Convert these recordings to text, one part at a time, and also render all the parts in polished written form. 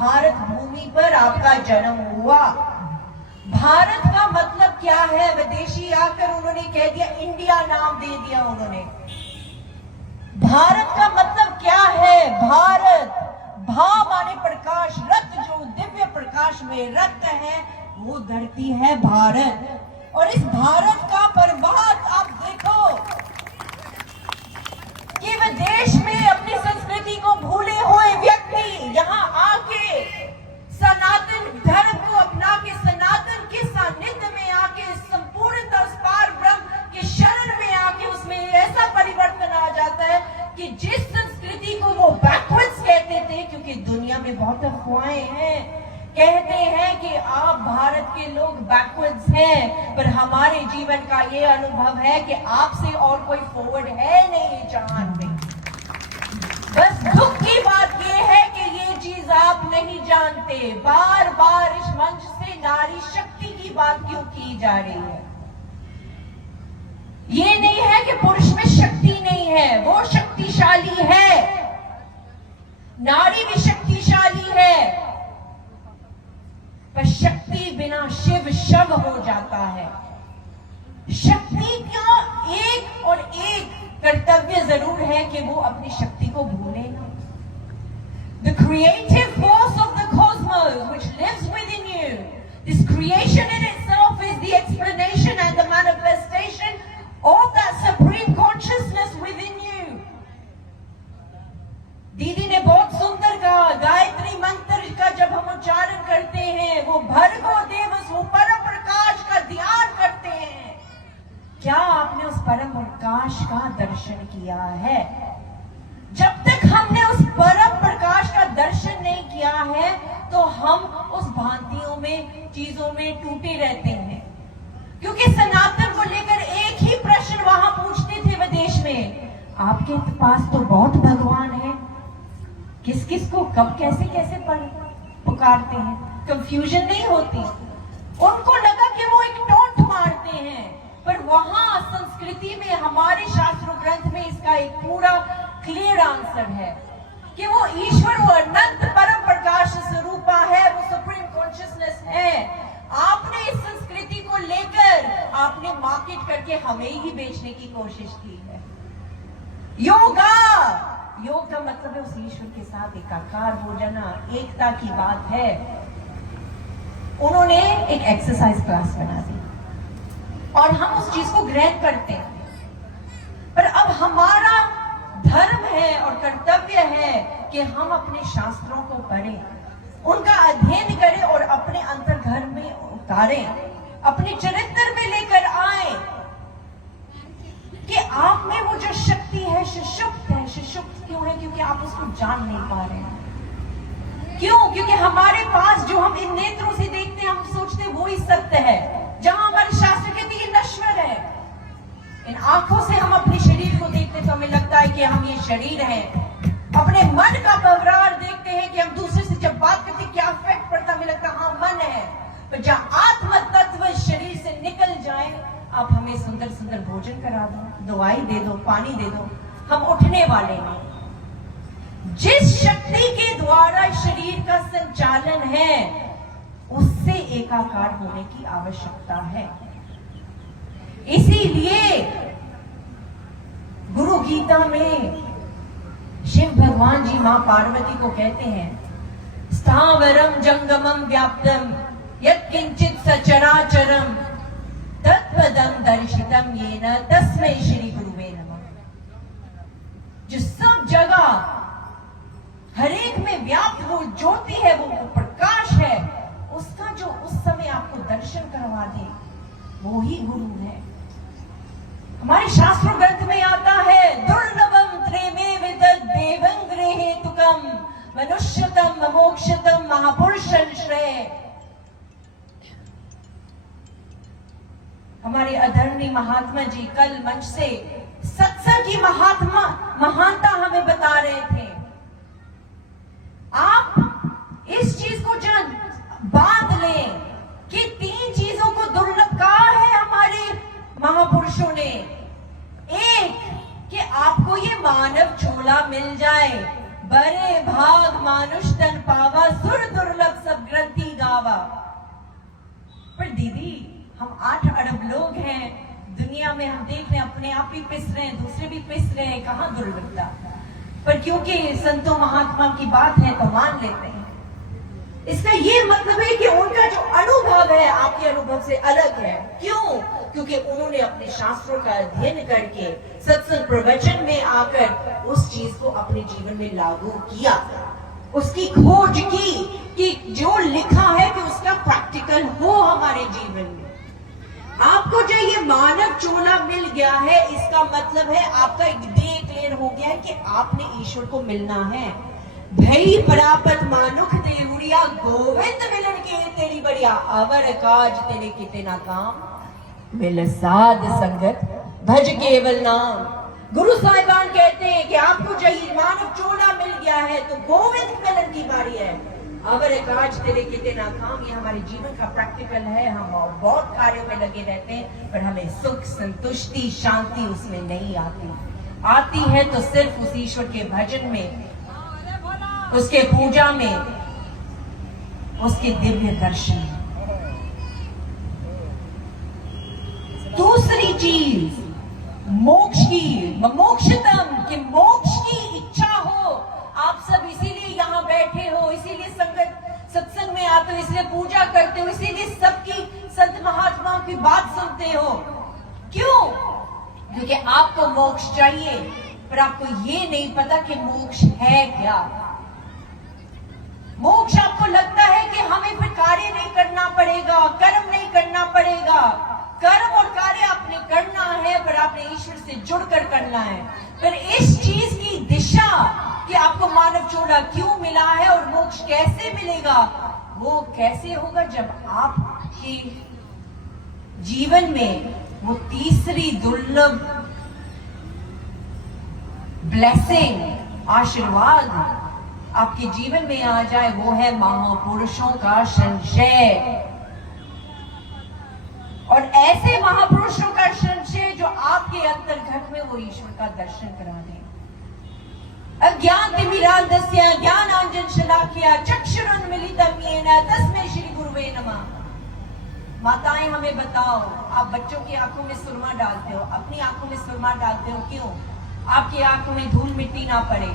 भारत भूमि पर आपका जन्म हुआ। भारत का मतलब क्या है? विदेशी आकर उन्होंने कह दिया, इंडिया नाम दे दिया उन्होंने। भारत का मतलब क्या है? भारत, भा माने प्रकाश, रक्त जो दिव्य प्रकाश में रक्त है वो धरती है भारत। और इस भारत का प्रभात आप देखो कि विदेश में अपनी संस्कृति को भूले हुए व्यक्ति यहाँ आके सनातन धर्म को अपना के, सनातन के सानिध्य में आके, संपूर्णतः पार ब्रह्म के शरण में आके उसमें ऐसा परिवर्तन आ जाता है कि जिस संस्कृति को वो बैकवर्ड्स कहते थे, क्योंकि दुनिया में बहुत अफवाहें हैं, कहते हैं कि आप भारत के लोग बैकवर्ड्स हैं, पर हमारे जीवन का ये अनुभव है कि आपसे और कोई फॉरवर्ड है नहीं जहान में। बस दुख की बात ये है कि ये चीज आप नहीं जानते। बार बार इस मंच से नारी शक्ति की बात क्यों की जा रही है? ये नहीं है कि पुरुष में शक्ति नहीं है, वो शक्तिशाली है, नारी भी शक्तिशाली है, पर शक्ति बिना शिव शव हो जाता है। शक्ति का एक और एक कर्तव्य जरूर है कि वो अपनी शक्ति को भूले ना। The creative force of the cosmos which lives within you, this creation in itself is the explanation and the manifestation of that supreme consciousness within you. दीदी ने बहुत सुंदर कहा, गायत्री मंत्र का जब हम उच्चारण करते हैं, वो भर्गो देवस, वो परम प्रकाश का ध्यान करते हैं। क्या आपने उस परम प्रकाश का दर्शन किया है? जब तक हमने उस परम प्रकाश का दर्शन नहीं किया है तो हम उस भांतियों में, चीजों में टूटे रहते हैं। क्योंकि सनातन को लेकर एक ही प्रश्न वहां पूछते थे विदेश में, आपके पास तो बहुत भगवान है, किस किस को कब कैसे कैसे पुकारते हैं? कंफ्यूजन नहीं होती? उनको लगा कि वो एक टोंट मारते हैं, पर वहां संस्कृति में, हमारे शास्त्र ग्रंथ में इसका एक पूरा क्लियर आंसर है कि वो ईश्वर, वो अनंत परम प्रकाश स्वरूपा है, वो सुप्रीम कॉन्शियसनेस है। आपने इस संस्कृति को लेकर आपने मार्केट करके हमें ही बेचने की कोशिश की है। योगा, योग का मतलब है उस ईश्वर के साथ एकाकार हो जाना, एकता की बात है। उन्होंने एक एक्सरसाइज क्लास बना दी और हम उस चीज को ग्रहण करते हैं, पर अब हमारा धर्म है और कर्तव्य है कि हम अपने शास्त्रों को पढ़ें, उनका अध्ययन करें और अपने अंतर्घर में उतारें, अपने चरित्र में लेकर आए कि आप में वो जो शक्ति है सुषुप्त है। सुषुप्त क्यों है? क्योंकि आप उसको जान नहीं पा रहे हैं। क्यों? क्योंकि हमारे पास जो हम इन नेत्रों से देखते हैं, हम सोचते हैं वो ही सत्य है, जहां हमारे शास्त्र कहते हैं ये नश्वर है। इन आंखों से हम अपने शरीर को देखते तो हमें लगता है कि हम ये शरीर हैं। अपने मन का व्यवहार देखते हैं कि हम दूसरे से जब बात करते क्या इफेक्ट पड़ता, हमें लगता है हाँ मन है। पर जहां आत्म तत्व शरीर से निकल जाए, आप हमें सुंदर सुंदर भोजन करा दो, दवाई दे दो, पानी दे दो, हम उठने वाले हैं। जिस शक्ति के द्वारा शरीर का संचालन है उससे एकाकार होने की आवश्यकता है। इसीलिए गुरु गीता में शिव भगवान जी मां पार्वती को कहते हैं, स्थावरम जंगमम व्याप्तम यत्किंचित सचराचरम तत्पदम दर्शितम येन तस्मै श्री गुरुवे नमः। जो सब जगह हर एक में व्याप्त वो ज्योति है, वो प्रकाश है, उसका जो उस समय आपको दर्शन करवा दे वो ही गुरु है। हमारे शास्त्रों ग्रंथ में आता है, दुर्लभम त्रेमे विदत देवं गृहेतुकम मनुष्यतम मोक्षतम महापुरुषं श्रेय। हमारे आदरणीय महात्मा जी कल मंच से सत्संग की महानता हमें बता रहे थे। आप इस चीज को जान बांध लें कि तीन चीजों को दुर्लभ कहा है हमारे महापुरुषों ने। एक, कि आपको ये मानव चोला मिल जाए, बड़े भाग मानुष तन पावा सुर में हम देख रहे हैं अपने आप भी पिस रहे हैं, दूसरे भी पिस रहे हैं, कहाँ दुर्लभता। पर क्योंकि संतों महात्मा की बात है तो मान लेते हैं। इसका ये मतलब है कि उनका जो अनुभव है आपके अनुभव से अलग है। क्यों? क्योंकि उन्होंने अपने शास्त्रों का अध्ययन करके सत्संग प्रवचन में आकर उस चीज को अपने जीवन में लागू किया, उसकी खोज की कि जो लिखा है कि उसका प्रैक्टिकल हो हमारे जीवन में। आपको जो ये मानव चोला मिल गया है, इसका मतलब है आपका एक डे क्लियर हो गया है कि आपने ईश्वर को मिलना है। भई परापत मानुख देहुरिया गोविंद मिलन के तेरी बढ़िया, अवर काज तेरे किते ना काम, मिल साध संगत भज केवल नाम। गुरु साहिबान कहते हैं कि आपको जो मानव चोला मिल गया है तो गोविंद मिलन की बारी है। अवर काज तेरे किते ना काम, ये हमारे जीवन का प्रैक्टिकल है। हम बहुत कार्यों में लगे रहते हैं पर हमें सुख संतुष्टि शांति उसमें नहीं आती है तो सिर्फ उस ईश्वर के भजन में, उसके पूजा में, उसके दिव्य दर्शन। दूसरी चीज मोक्ष की, मोक्षतम, कि मोक्ष की इच्छा हो। आप सब इसीलिए यहाँ बैठे हो, इसीलिए सत्संग में आते हो, इसलिए पूजा करते हो, इसीलिए सबकी संत महात्माओं की बात सुनते हो। क्यों? क्योंकि आपको मोक्ष चाहिए, पर आपको ये नहीं पता कि मोक्ष है क्या। मोक्ष आपको लगता है कि हमें फिर कार्य नहीं करना पड़ेगा, कर्म नहीं करना पड़ेगा। कर्म और कार्य आपने करना है, पर आपने ईश्वर से जुड़कर करना है। पर इस चीज की दिशा कि आपको मानव चोला क्यों मिला है और मोक्ष कैसे मिलेगा, वो कैसे होगा जब आपके जीवन में वो तीसरी दुर्लभ ब्लेसिंग, आशीर्वाद आपके जीवन में आ जाए, वो है महापुरुषों का संशय। और ऐसे महापुरुषों का संशय जो आपके अंतर्घट में वो ईश्वर का दर्शन करा दे। अज्ञानतिमिरान्धस्य ज्ञानांजन शलाकया चक्षुरुन्मीलितं येन तस्मै श्री गुरुवे नमः। माताएं हमें बताओ, आप बच्चों की आंखों में सुरमा डालते हो, अपनी आंखों में सुरमा डालते हो, क्यों? आपकी आंखों में धूल मिट्टी ना पड़े,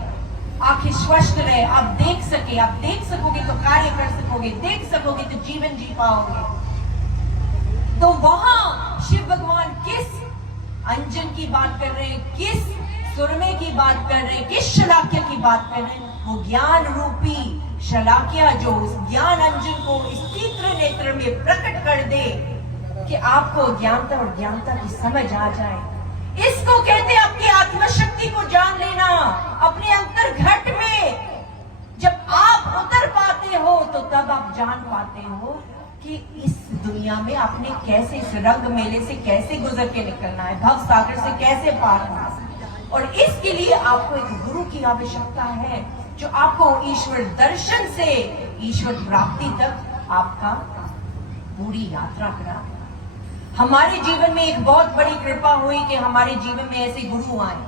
आंखें स्वस्थ रहे, आप देख सके। आप देख सकोगे तो कार्य कर सकोगे, देख सकोगे तो जीवन जी पाओगे। तो वहां शिव भगवान किस अंजन की बात कर रहे हैं, किस सुरमे की बात कर रहे हैं, किस शलाक्य की बात कर रहे हैं? वो ज्ञान रूपी शलाक्य जो उस ज्ञान अंजन को इस तीव्र नेत्र में प्रकट कर दे कि आपको ज्ञानता और ज्ञानता की समझ आ जाए। इसको कहते हैं अपनी आत्मशक्ति को जान लेना। अपने अंतर्घट में जब आप उतर पाते हो तो तब आप जान पाते हो कि इस दुनिया में आपने कैसे, इस रंग मेले से कैसे गुजर के निकलना है, भव सागर से कैसे पार होना है। और इसके लिए आपको एक गुरु की आवश्यकता है जो आपको ईश्वर दर्शन से ईश्वर प्राप्ति तक आपका पूरी यात्रा करा। हमारे जीवन में एक बहुत बड़ी कृपा हुई कि हमारे जीवन में ऐसे गुरु आए।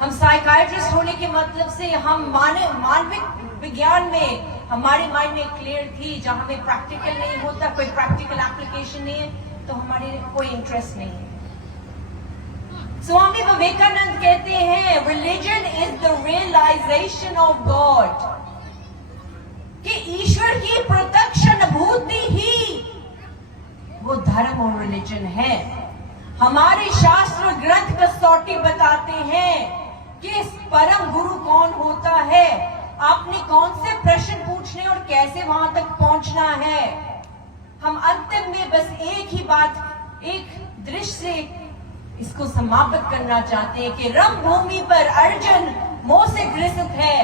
हम साइकाइट्रिस्ट होने के मतलब से हम मानविक विज्ञान में हमारे माइंड में क्लियर थी, जहां में प्रैक्टिकल नहीं होता, कोई प्रैक्टिकल एप्लीकेशन नहीं है, तो हमारे कोई इंटरेस्ट नहीं है। स्वामी विवेकानंद कहते हैं religion is the realisation of God, कि ईश्वर की प्रत्यक्ष अनुभूति ही वो धर्म और रिलीजन है। हमारे शास्त्र ग्रंथ कसौटी बताते हैं कि परम गुरु कौन होता है, आपने कौन से प्रश्न पूछने और कैसे वहां तक पहुंचना है। हम अंतिम में बस एक ही बात, एक दृश्य से इसको समाप्त करना चाहते हैं कि रणभूमि पर अर्जुन मोह से ग्रसित है,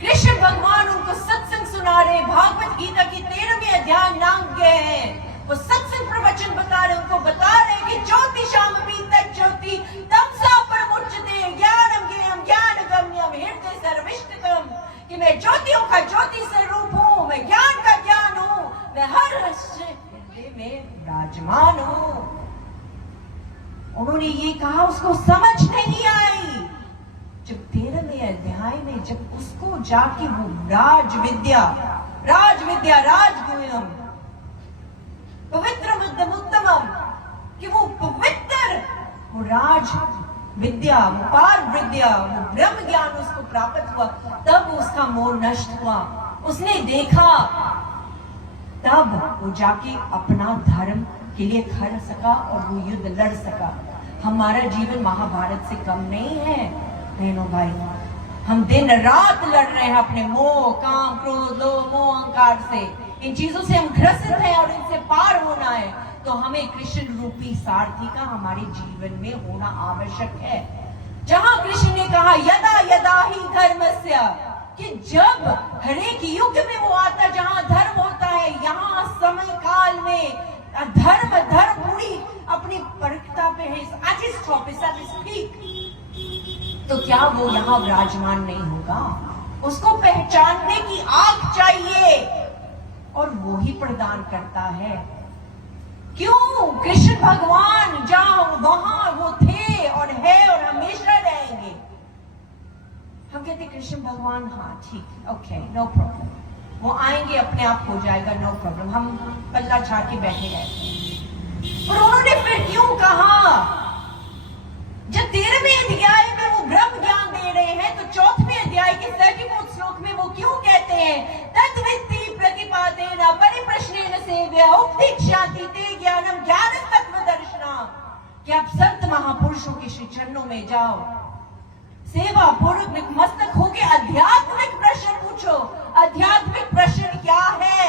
कृष्ण भगवान उनको सत्संग सुना रहे, भागवत गीता की 13वें अध्याय नाम गए हैं, वो सत्संग प्रवचन बता रहे, उनको बता रहे कि ज्योतिषाम तक ज्योति तमसा परमुच्यते ज्ञानम ज्ञेयम ज्ञान गम्यम हृदय सर्विष्टतम, कि मैं ज्योतियों का ज्योति स्वरूप हूँ, मैं ज्ञान का ज्ञान हूँ, मैं हर हृदय में विराजमान हूँ। उन्होंने ये कहा, उसको समझ नहीं आई। जब 13वें अध्याय में जब उसको जाके वो राजविद्या राजगुह्यम पवित्र उत्तमम, कि वो पवित्र वो राज विद्या, वो पार विद्या, वो ब्रह्म ज्ञान उसको प्राप्त हुआ, तब उसका मोह नष्ट हुआ। उसने देखा, तब वो जाके अपना धर्म के लिए खड़ सका और वो युद्ध लड़ सका। हमारा जीवन महाभारत से कम नहीं है बहनों भाई। हम दिन रात लड़ रहे हैं अपने मोह, काम, क्रोध, लोभ, मोह, अहंकार से। इन चीजों से हम ग्रसित हैं और इनसे पार होना है, तो हमें कृष्ण रूपी सारथी का हमारे जीवन में होना आवश्यक है। जहां कृष्ण ने कहा यदा यदा ही धर्मस्य, कि जब हर एक युग में वो आता जहां धर्म होता है, यहाँ समय काल में धर्म पूरी अपनी परखता पे है, तो क्या वो यहाँ विराजमान नहीं होगा? उसको पहचानने की आंख चाहिए और वो ही प्रदान करता है। क्यों? कृष्ण भगवान जहां वहां वो थे और है और हमेशा रहेंगे। हम कहते कृष्ण भगवान, हाँ ठीक, ओके, नो प्रॉब्लम, वो आएंगे, अपने आप हो जाएगा, नो प्रॉब्लम, हम पल्ला झाड़ के बैठे रहते हैं। और उन्होंने फिर क्यों कहा? जब 13वें अध्याय में वो ब्रह्म ज्ञान दे रहे हैं, तो 4वें अध्याय के 7वें श्लोक में वो क्यों कहते हैं तद्वित्ति प्रतिपादेन परिप्रश्नेन सेव्य उपदिक्ष्याति ते ज्ञानम ज्ञान तत्वदर्शिना, कि आप संत महापुरुषों के श्री चरणों में जाओ, सेवा पूर्वक मस्तक होके आध्यात्मिक प्रश्न पूछो। आध्यात्मिक प्रश्न क्या है?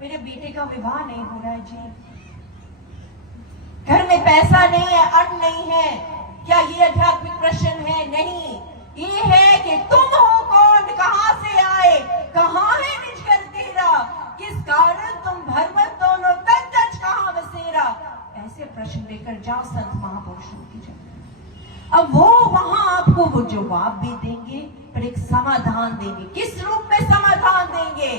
मेरे बेटे का विवाह नहीं हो रहा है जी, घर में पैसा नहीं है, अन्न नहीं है, क्या ये आध्यात्मिक प्रश्न है? नहीं, ये है कि तुम हो कौन, कहां से आए, कहां है निज घर तेरा, किस कारण तुम भरमत दोनों तज कहां बसेरा। ऐसे प्रश्न लेकर जाओ संत महापुरुषों की जगह। अब वो वहां आपको वो जवाब भी देंगे, पर एक समाधान देंगे। किस रूप में समाधान देंगे?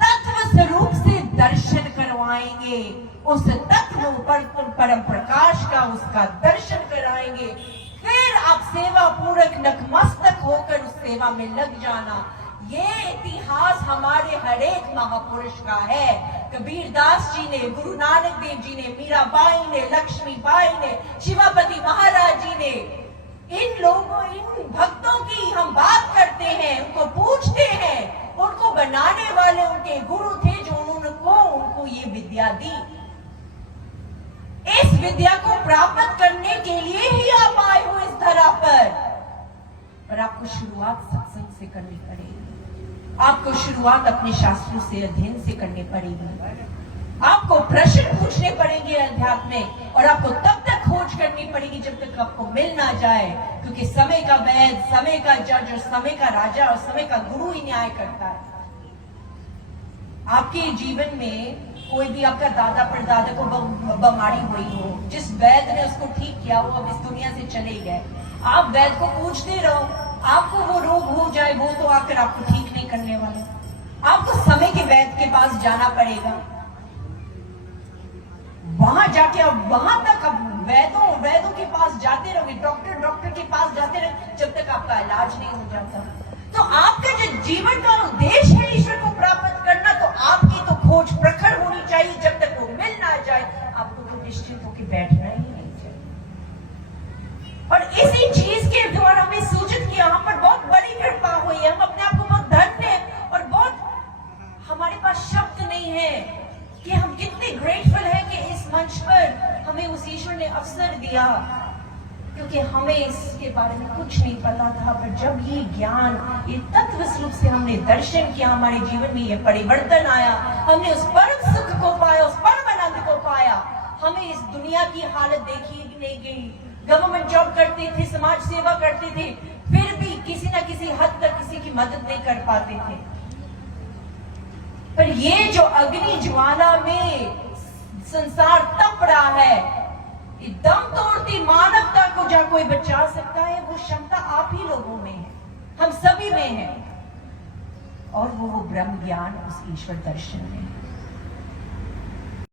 तत्व स्वरूप से दर्शन करवाएंगे, उस तत्व पर परम प्रकाश का उसका दर्शन कराएंगे। फिर आप सेवा पूर्वक नतमस्तक होकर उस सेवा में लग जाना। ये इतिहास हमारे हर एक महापुरुष का है। कबीरदास जी ने, गुरु नानक देव जी ने, मीराबाई ने, लक्ष्मीबाई ने, शिवापति महाराज जी ने, इन लोगों, इन भक्तों की हम बात करते हैं, उनको पूछते हैं, उनको बनाने वाले उनके गुरु थे जो उनको ये विद्या दी। इस विद्या को प्राप्त करने के लिए ही आप आए हो इस धरा पर आपको शुरुआत सत्संग से करनी पड़ेगी। आपको शुरुआत अपने शास्त्रों से, अध्ययन से करनी पड़ेगी। आपको प्रश्न पूछने पड़ेंगे अध्यात्म में, और आपको तब तक खोज करनी पड़ेगी जब तक आपको मिल ना जाए, क्योंकि समय का वैद, समय का जज और समय का राजा और समय का गुरु ही न्याय करता है। आपके जीवन में कोई भी आपका दादा परदादा को बीमारी हुई हो, जिस वैद ने उसको ठीक किया, वो अब इस दुनिया से चले गए, आप वैद को पूछते रहो, आपको वो रोग हो जाए, वो तो आकर आपको ठीक नहीं करने वाले। आपको समय के वैद के पास जाना पड़ेगा, वहां जाके अब वहां तक अब वैदों के पास जाते रहोगे, डॉक्टर के पास जाते रहे जब तक आपका इलाज नहीं हो जाता। तो आपका जो जीवन का उद्देश्य है ईश्वर को प्राप्त करना, तो आपकी तो खोज प्रखर होनी चाहिए। जब तक वो मिल ना जाए, आपको तो निश्चित होकर बैठना ही नहीं चाहिए। और इसी चीज के द्वारा हमें सूचित किया, हम पर बहुत बड़ी कृपा हुई है। हम अपने आप को बहुत धन्य और बहुत, हमारे पास शब्द नहीं है कि हम कितने ग्रेटफुल हैं कि इस मंच पर हमें उस ईश्वर ने अवसर दिया, क्योंकि हमें इसके बारे में कुछ नहीं पता था। पर जब ये ज्ञान, ये तत्व स्वरूप से हमने दर्शन किया, हमारे जीवन में ये परिवर्तन आया, हमने उस परम सुख को पाया, उस परम आनंद को पाया। हमें इस दुनिया की हालत देखी नहीं गई। गवर्नमेंट जॉब करते थे, समाज सेवा करते थे, फिर भी किसी न किसी हद तक किसी की मदद नहीं कर पाते थे। पर ये जो अग्नि ज्वाला में संसार तप रहा है, दम तोड़ती मानवता को जहां कोई बचा सकता है, वो क्षमता आप ही लोगों में है, हम सभी में है। और वो ब्रह्म ज्ञान, उस ईश्वर दर्शन में है।